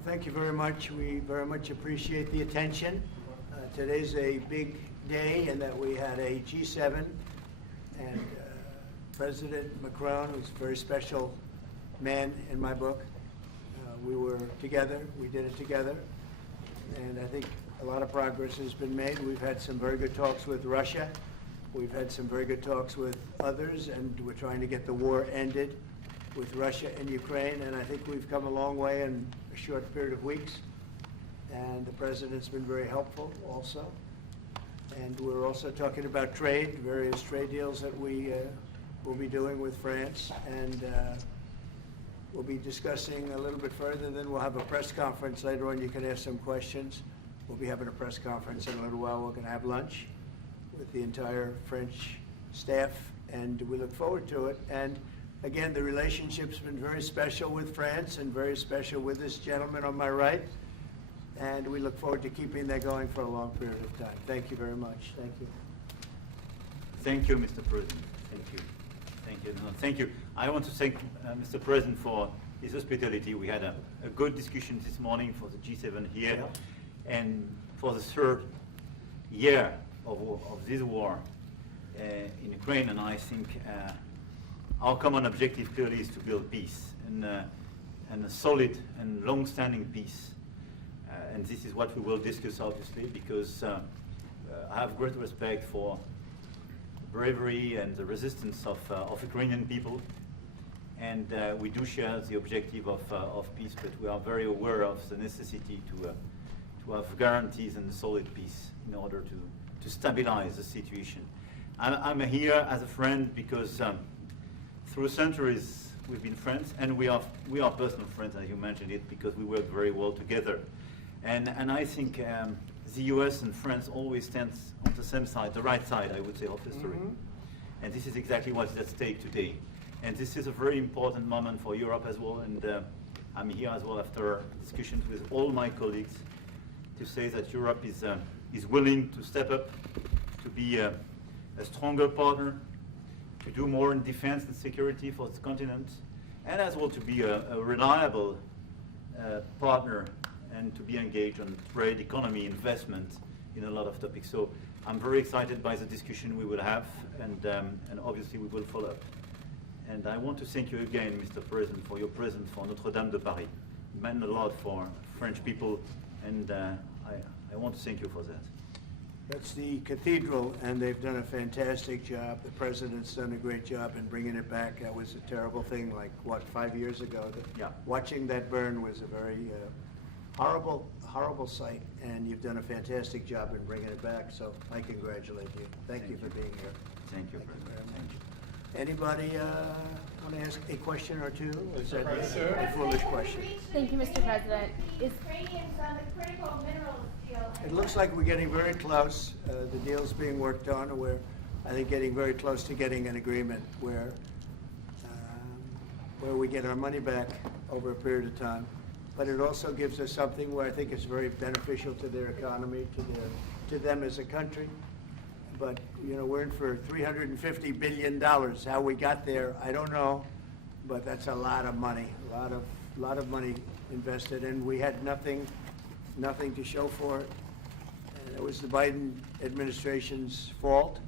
Well, thank you very much. We very much appreciate the attention. Today's a big day in that we had a G7 and President Macron, who's a very special man in my book. We were together, we did it together, and I think a lot of progress has been made. We've had some very good talks with Russia. We've had some very good talks with others, and we're trying to get the war ended with Russia and Ukraine, and I think we've come a long way in a short period of weeks. And the President's been very helpful also. And we're also talking about trade, various trade deals that we will be doing with France, and we'll be discussing a little bit further. Then we'll have a press conference later on. You can ask some questions. We'll be having a press conference in a little while. We're going to have lunch with the entire French staff, and we look forward to it. And again, the relationship's been very special with France and very special with this gentleman on my right. And we look forward to keeping that going for a long period of time. Thank you very much. Thank you. Thank you, Mr. President. Thank you. Thank you. No, thank you. I want to thank Mr. President for his hospitality. We had a good discussion this morning for the G7 here. Yeah. And for the third year of this war in Ukraine, and I think our common objective clearly is to build peace, and a solid and long-standing peace. And this is what we will discuss, obviously, because I have great respect for the bravery and the resistance of Ukrainian people. And we do share the objective of peace, but we are very aware of the necessity to have guarantees and solid peace in order to stabilize the situation. I'm here as a friend because through centuries we've been friends, and we are personal friends, as you mentioned it, because we work very well together. And I think the US and France always stand on the same side, the right side, I would say, of history. Mm-hmm. And this is exactly what is at stake today. And this is a very important moment for Europe as well. And I'm here as well after discussions with all my colleagues to say that Europe is willing to step up, to be a stronger partner, to do more in defense and security for the continent, and as well to be a reliable partner and to be engaged on trade, economy, investment in a lot of topics. So I'm very excited by the discussion we will have, and obviously we will follow up. And I want to thank you again, Mr. President, for your presence for Notre-Dame de Paris. It meant a lot for French people, and I want to thank you for that. That's the cathedral, and they've done a fantastic job. The President's done a great job in bringing it back. That was a terrible thing, like, what, 5 years ago? Yeah. Watching that burn was a very horrible sight, and you've done a fantastic job in bringing it back, so I congratulate you. Thank you for being here. Thank you, President. Thank you. Anybody want to ask a question or two? Is that a foolish question? Thank you, Mr. President. Ukrainians on the critical minerals deal. It looks like we're getting very close. The deal's being worked on, and we're, I think, getting very close to getting an agreement where we get our money back over a period of time. But it also gives us something where I think it's very beneficial to their economy, to them as a country. But, you know, we're in for $350 billion. How we got there, I don't know, but that's a lot of money, a lot of money invested, and we had nothing to show for it. And it was the Biden administration's fault.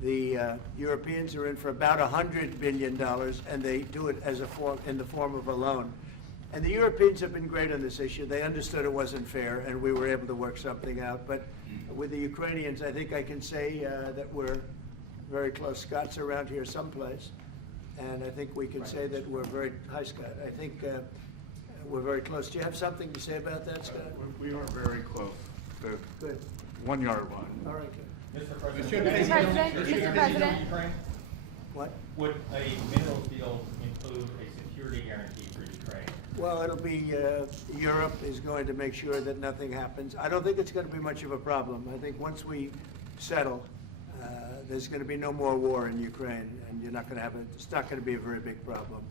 The Europeans are in for about $100 billion, and they do it as in the form of a loan. And the Europeans have been great on this issue. They understood it wasn't fair, and we were able to work something out. But with the Ukrainians, I think I can say that we're very close. Scott's around here someplace, and I think we can say that we're very, hi Scott, I think we're very close. Do you have something to say about that, Scott? We are very close. The Good. 1 yard line. All right, good. Mr. President. What? Would a minerals deal include a security guarantee for Ukraine? Well, it'll be, Europe is going to make sure that nothing happens. I don't think it's going to be much of a problem. I think once we settle, there's going to be no more war in Ukraine, and you're not going to have it's not going to be a very big problem.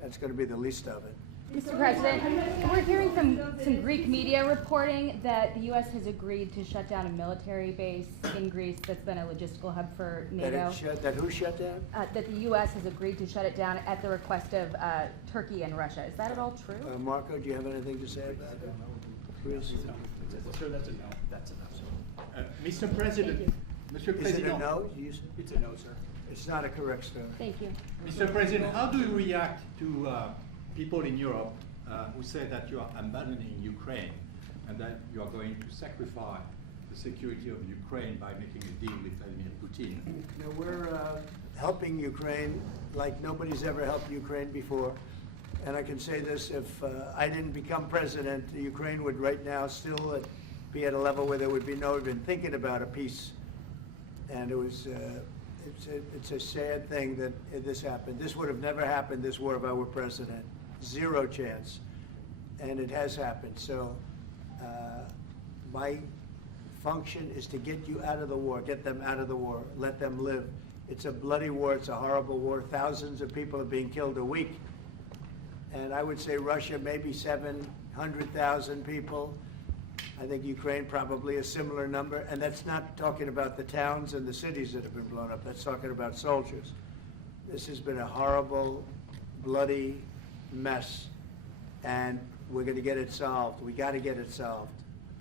That's going to be the least of it. Mr. President, we're hearing from some Greek media reporting that the U.S. has agreed to shut down a military base in Greece that's been a logistical hub for NATO. That who shut down? That the U.S. has agreed to shut it down at the request of Turkey and Russia. Is that at all true? Marco, do you have anything to say about it? Please. Sir, that's a no. That's a no. Mr. President, Mr. Is it a President. no? You said? It's a no, sir. It's not a correct story. Thank you. Mr. President, how do you react to people in Europe who say that you are abandoning Ukraine and that you are going to sacrifice the security of Ukraine by making a deal with Vladimir Putin? Now, we're helping Ukraine like nobody's ever helped Ukraine before. And I can say this, if I didn't become president, Ukraine would right now still be at a level where there would be no even thinking about a peace. And it was, it's a sad thing that this happened. This would have never happened, this war, if I were president. Zero chance. And it has happened. So my function is to get you out of the war, get them out of the war, let them live. It's a bloody war, it's a horrible war. Thousands of people are being killed a week. And I would say Russia, maybe 700,000 people. I think Ukraine probably a similar number. And that's not talking about the towns and the cities that have been blown up. That's talking about soldiers. This has been a horrible, bloody mess. And we're going to get it solved. We got to get it solved.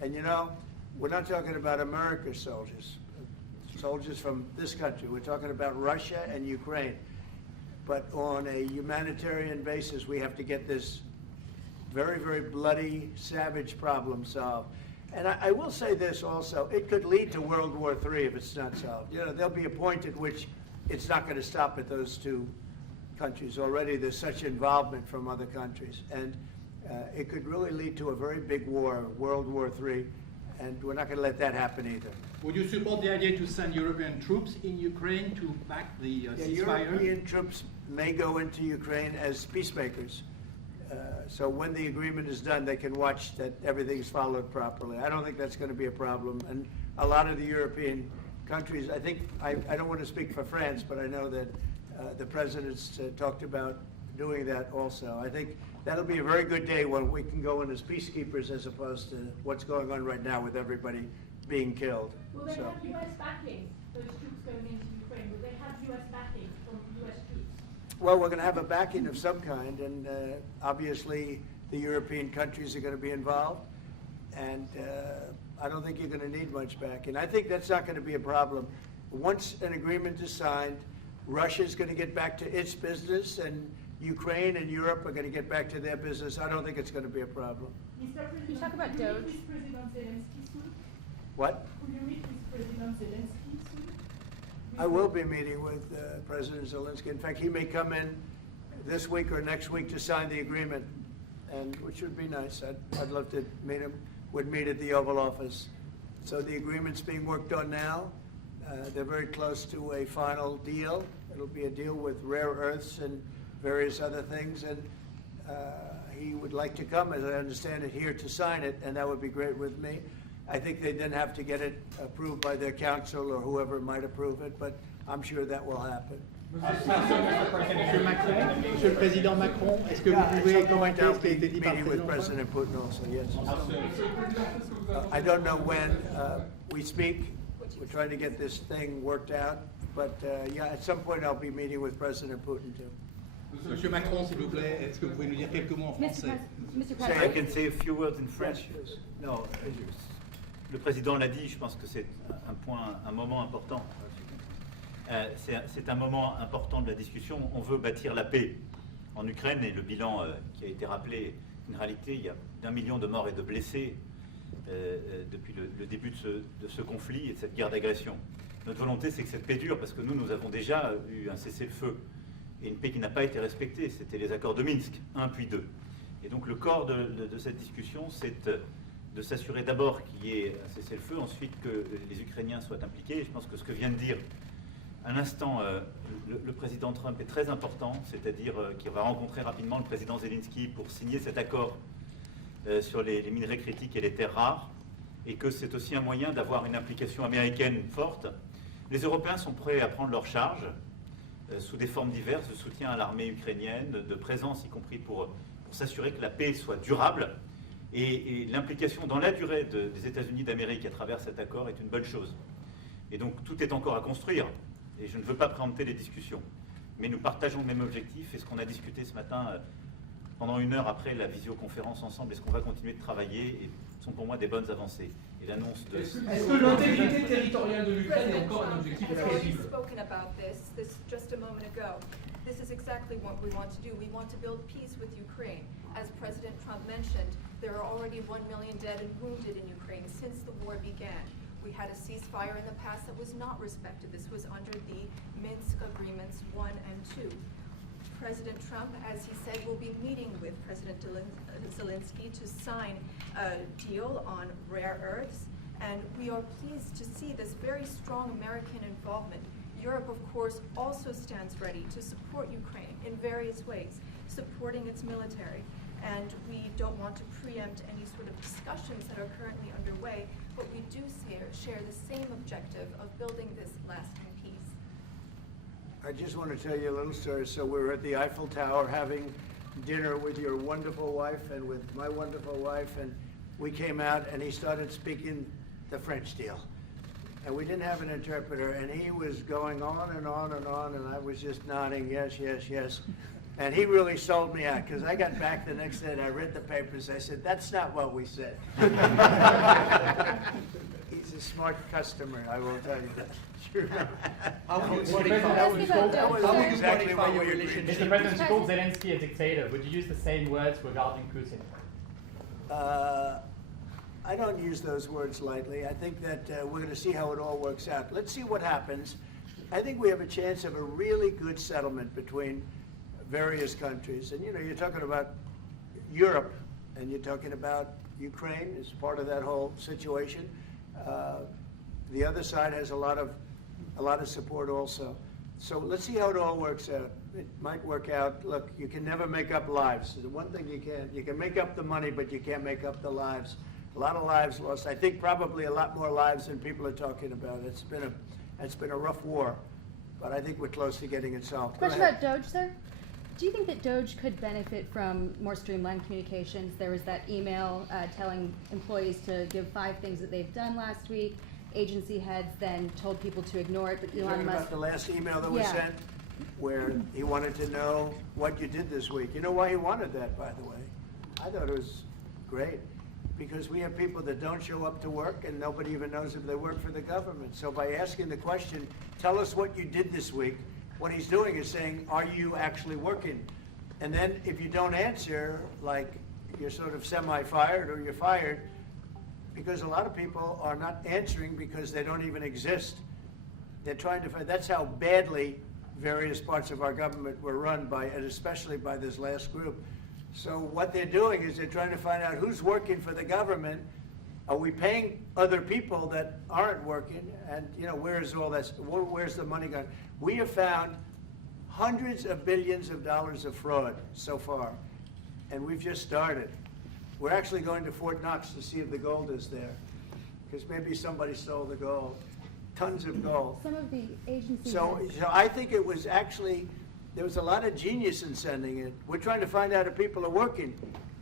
And you know, we're not talking about America's soldiers, soldiers from this country. We're talking about Russia and Ukraine. But on a humanitarian basis, we have to get this very, very bloody, savage problem solved. And I will say this also, it could lead to World War III if it's not solved. You know, there'll be a point at which it's not going to stop at those two countries. Already there's such involvement from other countries. And it could really lead to a very big war, World War III, and we're not going to let that happen either. Would you support the idea to send European troops in Ukraine to back the ceasefire? European troops may go into Ukraine as peacemakers. So when the agreement is done, they can watch that everything's followed properly. I don't think that's going to be a problem. And a lot of the European countries, I don't want to speak for France, but I know that the president's talked about doing that also. I think that'll be a very good day when we can go in as peacekeepers as opposed to what's going on right now with everybody being killed. Will they have U.S. backing, those troops going into Ukraine? Will they have U.S. backing from U.S. troops? Well, we're going to have a backing of some kind, and obviously the European countries are going to be involved, and I don't think you're going to need much backing. I think that's not going to be a problem. Once an agreement is signed, Russia's going to get back to its business, and Ukraine and Europe are going to get back to their business. I don't think it's going to be a problem. Mr. President, Can you talk about will you Doge? meet with President Zelenskyy soon? What? Will you meet with President Zelenskyy soon? I will be meeting with President Zelenskyy. In fact, he may come in this week or next week to sign the agreement, and which would be nice. I'd love to meet him. Would meet at the Oval Office. So the agreement's being worked on now. They're very close to a final deal. It'll be a deal with rare earths and various other things, and he would like to come, as I understand it, here to sign it, and that would be great with me. I think they then have to get it approved by their council or whoever might approve it, but I'm sure that will happen. Monsieur Macron, Monsieur le Président Macron, est-ce que vous pouvez commenter ce qui a été dit par le Meeting with Président? President Putin also, yes. I don't know when we speak. We're trying to get this thing worked out, but yeah, at some point I'll be meeting with President Putin too. Monsieur Macron, s'il vous plaît, est-ce que vous pouvez nous dire quelques mots en français? Mr. I President. can say a few words in French. Yes. No, le président l'a dit, je pense que c'est un moment important. C'est un moment important de la discussion. On veut bâtir la paix en Ukraine et le bilan qui a été rappelé, une réalité, il y a d'1 million de morts et de blessés depuis le début de ce conflit et de cette guerre d'agression. Notre volonté, c'est que cette paix dure, parce que nous avons déjà eu un cessez-le-feu et une paix qui n'a pas été respectée. C'était les accords de Minsk, 1 puis 2. Et donc le corps de cette discussion, c'est de s'assurer d'abord qu'il y ait un cessez-le-feu, ensuite que les Ukrainiens soient impliqués. Et je pense que ce que vient de dire à l'instant le président Trump est très important, c'est-à-dire qu'il va rencontrer rapidement le président Zelenskyy pour signer cet accord sur les minerais critiques et les terres rares, et que c'est aussi un moyen d'avoir une implication américaine forte. Les Européens sont prêts à prendre leur charge sous des formes diverses de soutien à l'armée ukrainienne, de présence, y compris pour pour s'assurer que la paix soit durable. Et l'implication dans la durée des États-Unis d'Amérique à travers cet accord est une bonne chose. Et donc tout est encore à construire. Et je ne veux pas préempter les discussions. Mais nous partageons le même objectif. Et ce qu'on a discuté ce matin, pendant 1 heure après la visioconférence ensemble, et ce qu'on va continuer de travailler, sont pour moi des bonnes avancées. Et l'annonce de... Est-ce que l'intégrité territoriale de l'Ukraine est encore un objectif has already crédible? spoken about this just a moment ago. This is exactly what we want to do. We want to build peace with Ukraine. As President Trump mentioned, there are already 1 million dead and wounded in Ukraine since the war began. We had a ceasefire in the past that was not respected. This was under the Minsk Agreements 1 and 2. President Trump, as he said, will be meeting with President Zelenskyy to sign a deal on rare earths. And we are pleased to see this very strong American involvement. Europe, of course, also stands ready to support Ukraine in various ways, supporting its military. And we don't want to preempt any sort of discussions that are currently underway, but we do share the same objective of building this lasting peace. I just want to tell you a little story. So we were at the Eiffel Tower having dinner with your wonderful wife and with my wonderful wife, and we came out and he started speaking the French deal. And we didn't have an interpreter, and he was going on and on and on, and I was just nodding, yes, yes, yes. And he really sold me out, because I got back the next day and I read the papers. I said, that's not what we said. He's a smart customer, I will tell you that. Sure. How would you President, modify, ask you about That was how would you exactly modify what your we agreed. relationship? Mr. President, you called Zelenskyy a dictator. Would you use the same words regarding Putin? I don't use those words lightly. I think that we're going to see how it all works out. Let's see what happens. I think we have a chance of a really good settlement between various countries. And, you know, you're talking about Europe, and you're talking about Ukraine as part of that whole situation. The other side has a lot of support also. So let's see how it all works out. It might work out. Look, you can never make up lives. The one thing you can make up the money, but you can't make up the lives. A lot of lives lost. I think probably a lot more lives than people are talking about. It's been a rough war, but I think we're close to getting it solved. Go Question ahead. about Doge, sir. Do you think that Doge could benefit from more streamlined communications? There was that email telling employees to give 5 things that they've done last week. Agency heads then told people to ignore it, but You're Elon talking Musk... about the last email that was Yeah. sent, where he wanted to know what you did this week. You know why he wanted that, by the way? I thought it was great, because we have people that don't show up to work, and nobody even knows if they work for the government. So by asking the question, tell us what you did this week, what he's doing is saying, are you actually working? And then if you don't answer, like you're sort of semi-fired or you're fired, because a lot of people are not answering because they don't even exist. They're trying to find, that's how badly various parts of our government were run by, and especially by this last group. So what they're doing is they're trying to find out who's working for the government. Are we paying other people that aren't working? And, you know, where's all that, where's the money gone? We have found hundreds of billions of dollars of fraud so far, and we've just started. We're actually going to Fort Knox to see if the gold is there, because maybe somebody stole the gold. Tons of gold. Some of the agency So heads... I think it was actually, there was a lot of genius in sending it. We're trying to find out if people are working.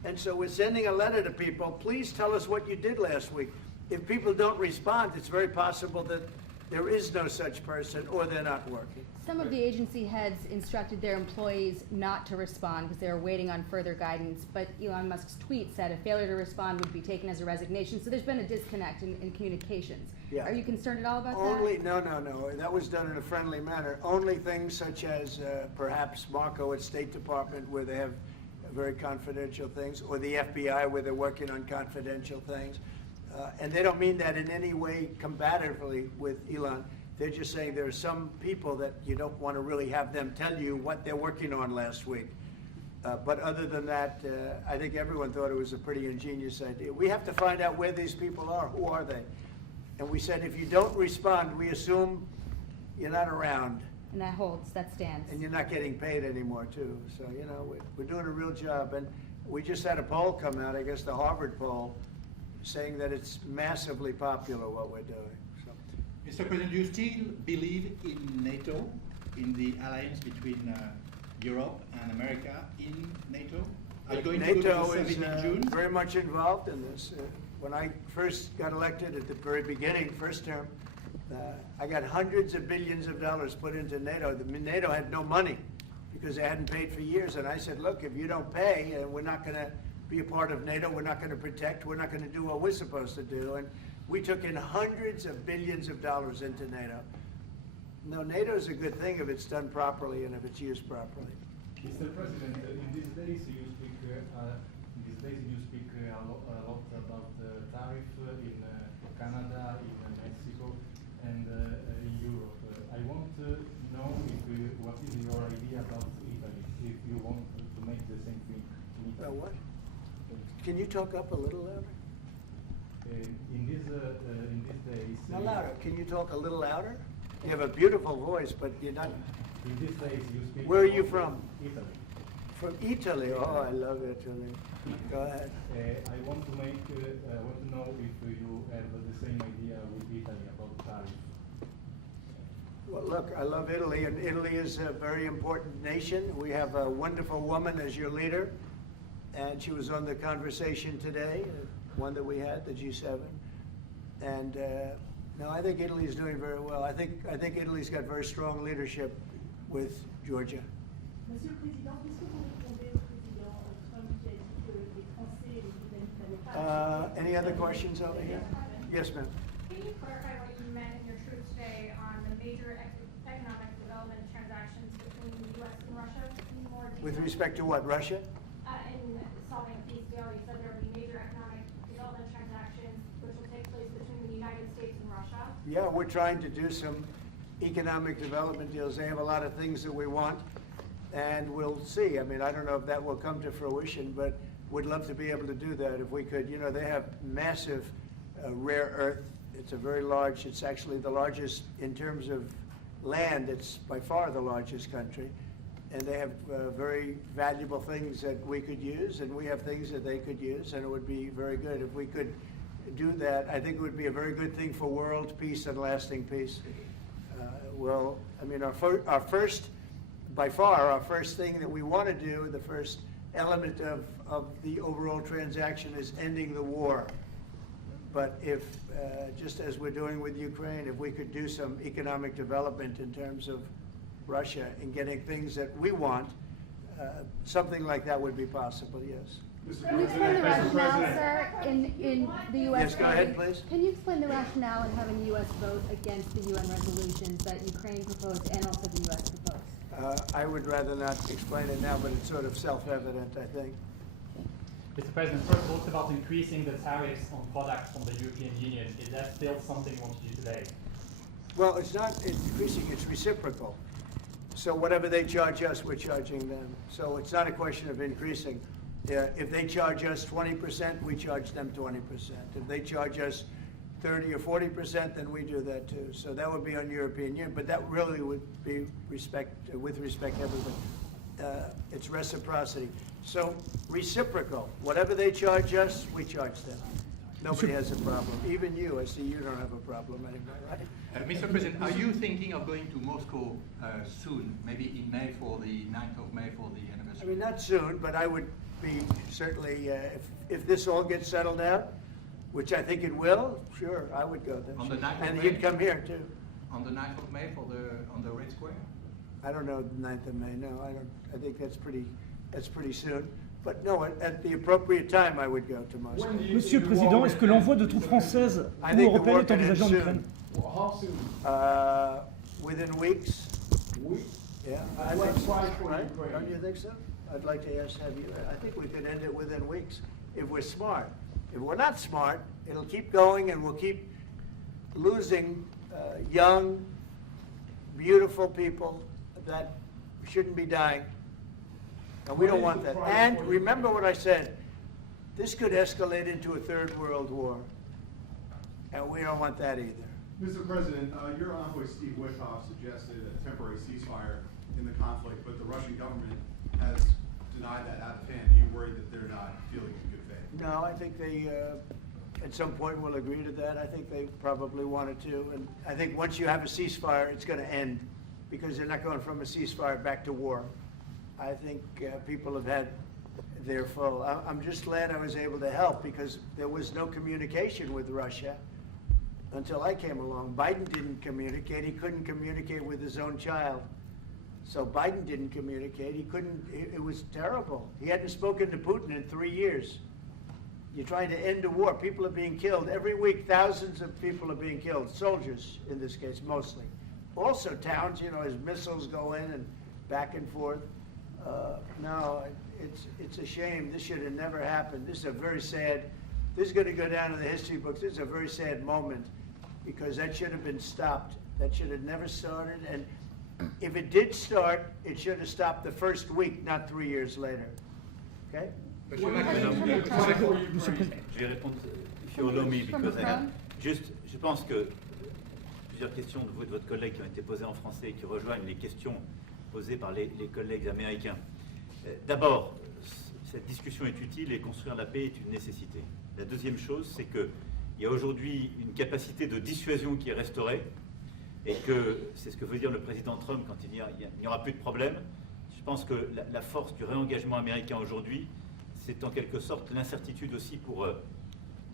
And so we're sending a letter to people, please tell us what you did last week. If people don't respond, it's very possible that there is no such person or they're not working. Some of the agency heads instructed their employees not to respond because they were waiting on further guidance, but Elon Musk's tweet said a failure to respond would be taken as a resignation, so there's been a disconnect in communications. Yeah. Are you concerned at all about Only, that? no. That was done in a friendly manner. Only things such as perhaps Marco at State Department, where they have very confidential things, or the FBI, where they're working on confidential things. And they don't mean that in any way combatively with Elon. They're just saying there are some people that you don't want to really have them tell you what they're working on last week. But other than that, I think everyone thought it was a pretty ingenious idea. We have to find out where these people are. Who are they? And we said, if you don't respond, we assume you're not around. And that holds, that stands. And you're not getting paid anymore, too. So, you know, we're doing a real job. And we just had a poll come out, I guess the Harvard poll, saying that it's massively popular what we're doing. So. Mr. President, do you still believe in NATO, in the alliance between Europe and America in NATO? Are you going to go to NATO the is summit in June? very much involved in this. When I first got elected at the very beginning, first term, I got hundreds of billions of dollars put into NATO. NATO had no money because they hadn't paid for years. And I said, look, if you don't pay, we're not going to be a part of NATO. We're not going to protect. We're not going to do what we're supposed to do. And we took in hundreds of billions of dollars into NATO. No, NATO is a good thing if it's done properly and if it's used properly. Mr. President, in these days you speak a lot about the tariff in Canada, in Mexico, and in Europe. I want to know what is your idea about Italy, if you want to make the same thing in Italy. What? Can you talk up a little louder? In these days. No, louder. Can you talk a little louder? You have a beautiful voice, but you're not. In these days you speak. Where are you from? Italy. From Italy. Oh, I love Italy. Go ahead. I want to know if you have the same idea with Italy about tariff. Well, look, I love Italy, and Italy is a very important nation. We have a wonderful woman as your leader, and she was on the conversation today, one that we had, the G7. And no, I think Italy is doing very well. I think Italy's got very strong leadership with Georgia. Monsieur le Président, qu'est-ce que vous répondez au président Trump qui a dit que les Français et les Britanniques n'avaient pas... Any other questions over here? Yes, ma'am. Can you clarify what you meant in your truth today on the major economic development transactions between the U.S. and Russia? In more detail? With respect to what, Russia? In solving a peace deal, you said there will be major economic development transactions which will take place between the United States and Russia. Yeah, we're trying to do some economic development deals. They have a lot of things that we want, and we'll see. I mean, I don't know if that will come to fruition, but would love to be able to do that if we could. You know, they have massive rare earth. It's a very large, it's actually the largest in terms of land. It's by far the largest country. And they have very valuable things that we could use, and we have things that they could use, and it would be very good if we could do that. I think it would be a very good thing for world peace and lasting peace. Well, I mean, our first, by far, our first thing that we want to do, the first element of the overall transaction is ending the war. But if, just as we're doing with Ukraine, if we could do some economic development in terms of Russia and getting things that we want, something like that would be possible, yes. Can you explain the rationale, sir, in the U.S. Yes, go ahead, please. Can you explain the rationale in having the U.S. vote against the UN resolutions that Ukraine proposed and also the U.S. proposed? I would rather not explain it now, but it's sort of self-evident, I think. Mr. President, first talked about increasing the tariffs on products from the European Union. Is that still something you want to do today? Well, it's not increasing, it's reciprocal. So whatever they charge us, we're charging them. So it's not a question of increasing. If they charge us 20%, we charge them 20%. If they charge us 30 or 40%, then we do that too. So that would be on European Union, but that really would be with respect to everybody. It's reciprocity. So reciprocal. Whatever they charge us, we charge them. Nobody has a problem. Even you, I see you don't have a problem anymore, right? Mr. President, are you thinking of going to Moscow soon, maybe in May for the 9th of May for the anniversary? I mean, not soon, but I would be certainly, if this all gets settled out, which I think it will, sure, I would go there. On the 9th of and May? you'd come here too. On the 9th of May on the Red Square? I don't know the 9th of May, no, I don't, I think that's pretty soon. But no, at the appropriate time, I would go to Moscow. Monsieur le Président, est-ce que l'envoi de troupes françaises ou européennes est envisagé en Ukraine? How soon? Within weeks. Weeks? Yeah. I'd like to fight for right? Ukraine. Don't you think so? I'd like to have you, I think we could end it within weeks if we're smart. If we're not smart, it'll keep going and we'll keep losing young, beautiful people that shouldn't be dying. And we don't want that. And remember what I said, this could escalate into a third world war. And we don't want that either. Mr. President, your envoy Steve Witkoff suggested a temporary ceasefire in the conflict, but the Russian government has denied that out of hand. Are you worried that they're not feeling in good faith? No, I think they, at some point, will agree to that. I think they probably wanted to. And I think once you have a ceasefire, it's going to end because they're not going from a ceasefire back to war. I think people have had they're full. I'm just glad I was able to help because there was no communication with Russia until I came along. Biden didn't communicate. He couldn't communicate with his own child. So Biden didn't communicate. He couldn't, it was terrible. He hadn't spoken to Putin in 3 years. You're trying to end a war. People are being killed. Every week, thousands of people are being killed. Soldiers, in this case, mostly. Also towns, you know, as missiles go in and back and forth. No, it's a shame. This should have never happened. This is a very sad, this is going to go down in the history books. This is a very sad moment because that should have been stopped. That should have never started. And if it did start, it should have stopped the first week, not 3 years later. Okay? Je vais répondre, if you allow me, because I have juste, je pense que plusieurs questions de vous et de votre collègue qui ont été posées en français et qui rejoignent les questions posées par les collègues américains. D'abord, cette discussion est utile et construire la paix est une nécessité. La deuxième chose, c'est qu'il y a aujourd'hui une capacité de dissuasion qui est restaurée et que c'est ce que veut dire le président Trump quand il dit qu'il n'y aura plus de problème. Je pense que la force du réengagement américain aujourd'hui, c'est en quelque sorte l'incertitude aussi pour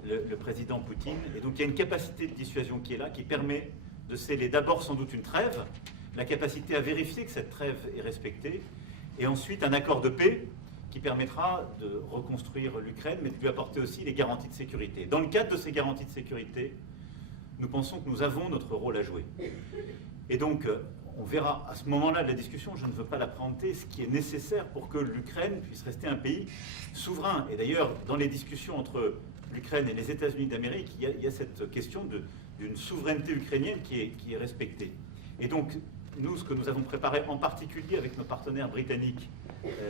le président Poutine. Et donc il y a une capacité de dissuasion qui est là, qui permet de sceller d'abord sans doute une trêve, la capacité à vérifier que cette trêve est respectée, et ensuite un accord de paix qui permettra de reconstruire l'Ukraine, mais de lui apporter aussi les garanties de sécurité. Dans le cadre de ces garanties de sécurité, nous pensons que nous avons notre rôle à jouer. Et donc, on verra à ce moment-là de la discussion, je ne veux pas la présenter, ce qui est nécessaire pour que l'Ukraine puisse rester un pays souverain. Et d'ailleurs, dans les discussions entre l'Ukraine et les États-Unis d'Amérique, il y a cette question d'une souveraineté ukrainienne qui est respectée. Et donc, nous, ce que nous avons préparé en particulier avec nos partenaires britanniques,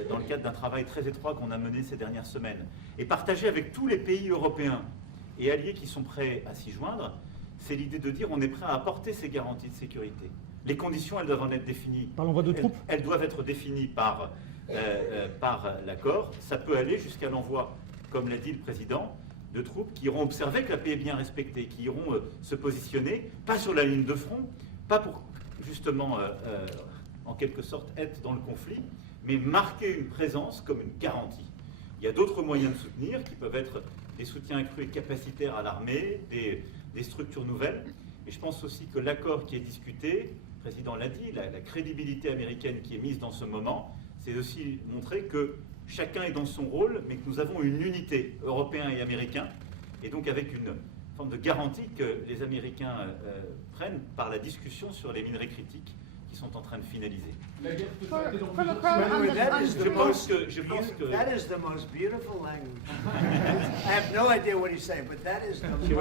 dans le cadre d'un travail très étroit qu'on a mené ces dernières semaines, et partagé avec tous les pays européens et alliés qui sont prêts à s'y joindre, c'est l'idée de dire on est prêt à apporter ces garanties de sécurité. Les conditions, elles doivent en être définies. Par l'envoi de troupes. Elles doivent être définies par l'accord. Ça peut aller jusqu'à l'envoi, comme l'a dit le président, de troupes qui iront observer que la paix est bien respectée, qui iront se positionner, pas sur la ligne de front, pas pour justement, en quelque sorte, être dans le conflit, mais marquer une présence comme une garantie. Il y a d'autres moyens de soutenir qui peuvent être des soutiens accrus et capacitaires à l'armée, des structures nouvelles. Et je pense aussi que l'accord qui est discuté, le président l'a dit, la crédibilité américaine qui est mise dans ce moment, c'est aussi montrer que chacun est dans son rôle, mais que nous avons une unité, Européens et Américains, et donc avec une forme de garantie que les Américains prennent par la discussion sur les minerais critiques qui sont en train de finaliser. That is the most beautiful language. I have no idea what he's saying, but that is the most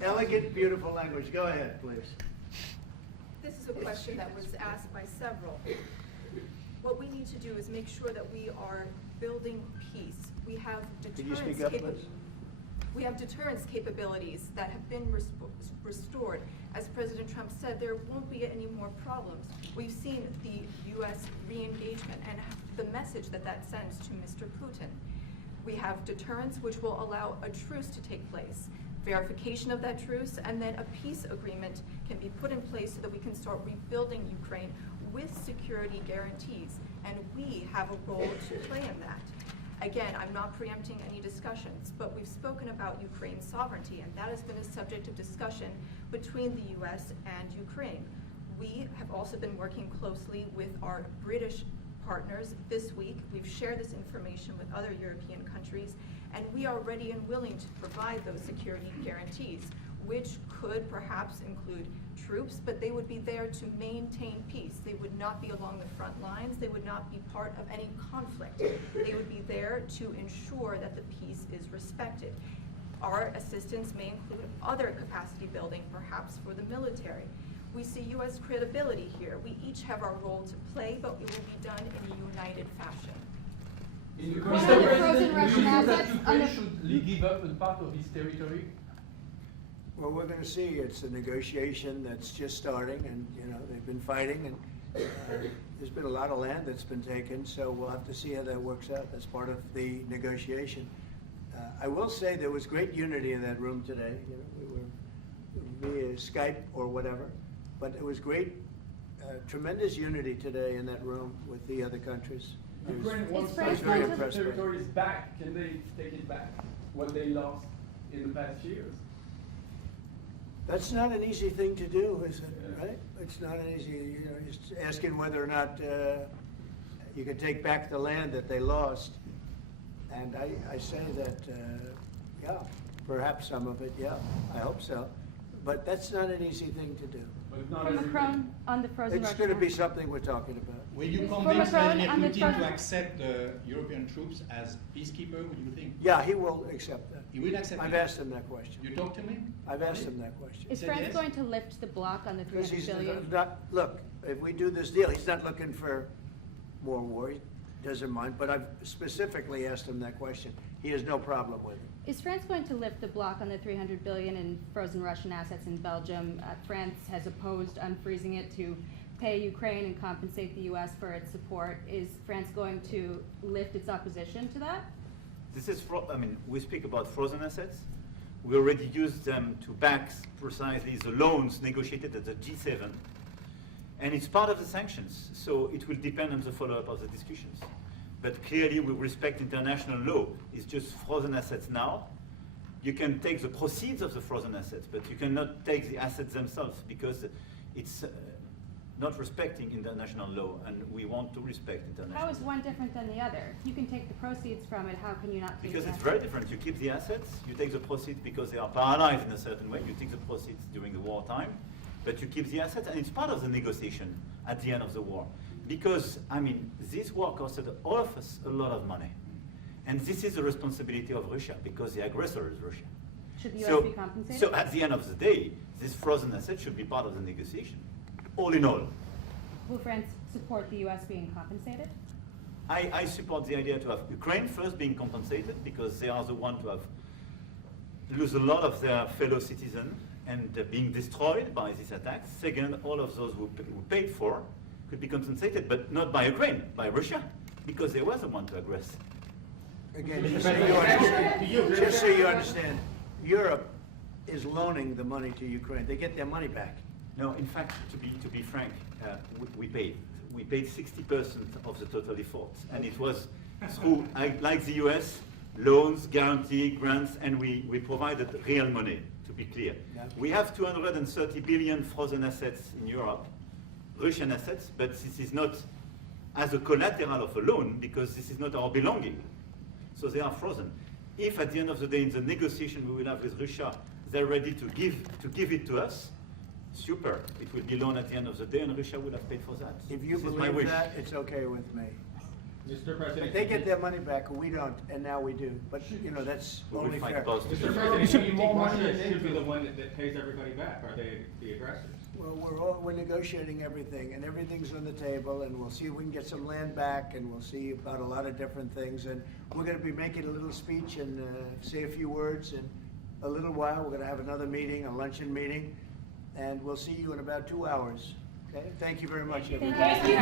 elegant, beautiful language. Go ahead, please. This is a question that was asked by several. What we need to do is make sure that we are building peace. We have Could you speak up, please? We have deterrence capabilities that have been restored. As President Trump said, there won't be any more problems. We've seen the U.S. re-engagement and the message that that sends to Mr. Putin. We have deterrence, which will allow a truce to take place, verification of that truce, and then a peace agreement can be put in place so that we can start rebuilding Ukraine with security guarantees. And we have a role to play in that. Again, I'm not preempting any discussions, but we've spoken about Ukraine's sovereignty, and that has been a subject of discussion between the U.S. and Ukraine. We have also been working closely with our British partners this week. We've shared this information with other European countries, and we are ready and willing to provide those security guarantees, which could perhaps include troops, but they would be there to maintain peace. They would not be along the front lines. They would not be part of any conflict. They would be there to ensure that the peace is respected. Our assistance may include other capacity building, perhaps for the military. We see U.S. credibility here. We each have our role to play, but it will be done in a united fashion. Mr. President, do you think that Ukraine should give up a part of its territory? Well, we're going to see. It's a negotiation that's just starting, and you know they've been fighting, and there's been a lot of land that's been taken. So we'll have to see how that works out. That's part of the negotiation. I will say there was great unity in that room today. You know, we were via Skype or whatever, but it was great, tremendous unity today in that room with the other countries. Ukraine wants France to going take to- their territories back. Can they take it back? What they lost in the past years? That's not an easy thing to do, is it, right? It's not an easy, you know, just asking whether or not you can take back the land that they lost. And I say that, yeah, perhaps some of it, yeah, I hope so. But that's not an easy thing to do. But not For everybody. Macron on the frozen It's Russian going to be assets. something we're talking about. Will you For convince Macron Vladimir on the Putin front- to accept the European troops as peacekeeper, would you think? Yeah, he will accept that. He will accept I've that? asked him that question. You talked to him? I've asked him that question. Is said France yes? going to lift the block on the Because 300 he's billion? not, look, if we do this deal, he's not looking for more war, he doesn't mind, but I've specifically asked him that question. He has no problem with it. Is France going to lift the block on the 300 billion in frozen Russian assets in Belgium? France has opposed unfreezing it to pay Ukraine and compensate the U.S. for its support. Is France going to lift its opposition to that? This is, I mean, we speak about frozen assets. We already used them to back precisely the loans negotiated at the G7. And it's part of the sanctions, so it will depend on the follow-up of the discussions. But clearly, we respect international law. It's just frozen assets now. You can take the proceeds of the frozen assets, but you cannot take the assets themselves because it's not respecting international law, and we want to respect international How law. is one different than the other? You can take the proceeds from it, how can you not take Because the it's assets? very different. You keep the assets, you take the proceeds because they are paralyzed in a certain way. You take the proceeds during the wartime, but you keep the assets, and it's part of the negotiation at the end of the war. Because, I mean, this war costed all of us a lot of money. And this is the responsibility of Russia, because the aggressor is Russia. Should the U.S. be compensated? So at the end of the day, this frozen asset should be part of the negotiation, all in all. Will France support the U.S. being compensated? I support the idea to have Ukraine first being compensated because they are the ones to have lose a lot of their fellow citizens and being destroyed by these attacks. Second, all of those who paid for could be compensated, but not by Ukraine, by Russia, because they were the one to aggress. Again, just so you understand, Europe is loaning the money to Ukraine. They get their money back. No, in fact, to be frank, we paid 60% of the total effort, and it was through, like the US, loans, guarantee, grants, and we provided real money, to be clear. We have 230 billion frozen assets in Europe, Russian assets, but this is not as a collateral of a loan because this is not our belonging. So they are frozen. If at the end of the day in the negotiation we will have with Russia, they're ready to give it to us, super. It will be loan at the end of the day and Russia will have paid for that. If you This is my believe wish. that, it's okay with me. Mr. President. They get their money back, we don't, and now we do. But, you know, that's We will only fight fair. both. Mr. President, should be more money. Russia should be the one that pays everybody back. Are they the aggressors? Well, we're negotiating everything, and everything's on the table, and we'll see if we can get some land back, and we'll see about a lot of different things. And we're gonna be making a little speech and say a few words in a little while. We're gonna have another meeting, a luncheon meeting, and we'll see you in about 2 hours. Okay? Thank you very much, everybody. Thank you.